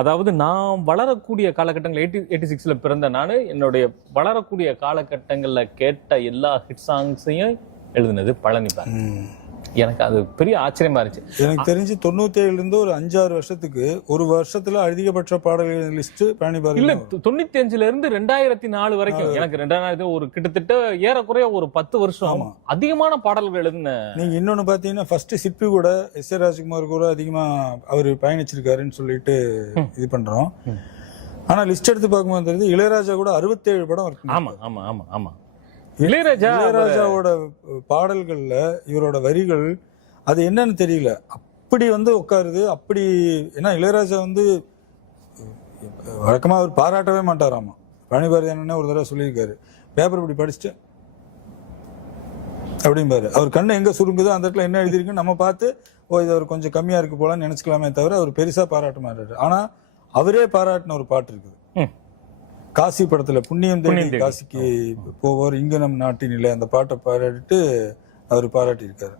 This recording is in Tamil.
அதாவது நான் வளரக்கூடிய காலகட்டங்கள் 86ல பிறந்த நான் என்னுடைய வளரக்கூடிய காலகட்டங்கள்ல கேட்ட எல்லா ஹிட் சாங்ஸையும் எழுதுனது பழனி பாரதி. எனக்கு அது பெரிய ஆச்சரியமா இருந்துச்சு. எனக்கு தெரிஞ்சு 97ல இருந்து ஒரு 5-6 வருஷத்துக்கு ஒரு வருஷத்துல அதிகபட்ச பாடல்கள் லிஸ்ட் பழனி பாரதி. இல்ல 95ல இருந்து 2004 வரைக்கும் எனக்கு 2000 ஒரு கிட்டத்தட்ட ஏறக்குறைய ஒரு 10 வருஷம் அதிகமான பாடல்கள் எழுதுன. நீங்க இன்னொன்னு பாத்தீங்கன்னா ஃபர்ஸ்ட் சிற்பி கூட எஸ் ஏ ராஜ்குமார் கூட அதிகமா அவர் பயணிச்சிருக்காருன்னு சொல்லிட்டு இது பண்றோம். ஆனா லிஸ்ட் எடுத்து பார்க்கும்போது தெரியுது இளையராஜா கூட 67 படம் இருக்கு. ஆமா ஆமா ஆமா ஆமா. இளையராஜாவோட பாடல்கள்ல இவரோட வரிகள் அது என்னன்னு தெரியல, அப்படி உட்காருது அப்படி. ஏன்னா இளையராஜா வழக்கமா அவர் பாராட்டவே மாட்டாராமா. பழனி பாரதி என்ன ஒரு தடவை சொல்லியிருக்காரு, பேப்பர் இப்படி படிச்சுட்டு அப்படிம்பாரு. அவர் கண்ணு எங்க சுருங்குதோ அந்த இடத்துல என்ன எழுதிருக்கு நம்ம பார்த்து இது அவர் கொஞ்சம் கம்மியா இருக்கு போலான்னு நினைச்சுக்கலாமே தவிர அவர் பெருசா பாராட்ட மாட்டாரு. ஆனா அவரே பாராட்டின ஒரு பாட்டு இருக்குது காசி படத்துல, புண்ணியம் தேடி காசிக்கு போவோர் இங்க நம் நாட்டினிலே, அந்த பாட்டை பாராட்டிட்டு அவர் பாராட்டி இருக்காரு.